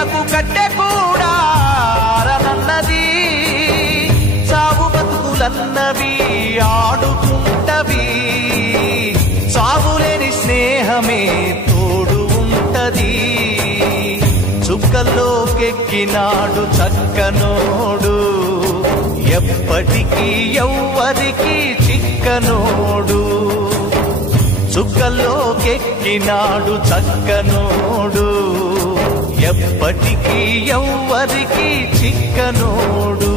కన్నీళ్లకు కట్టె కూడా ఆరనన్నది. సాగు బతుకులన్నవి ఆడుకుంటవి, సాగులేని స్నేహమే తోడు ఉంటది. చుక్కల్లోకెక్కినాడు చక్కనోడు, ఎప్పటికీ ఎవ్వరికి చిక్కనోడు. చుక్కల్లోకెక్కినాడు చక్కనోడు, ఎప్పటికీ ఎవ్వరికి చిక్కనోడు.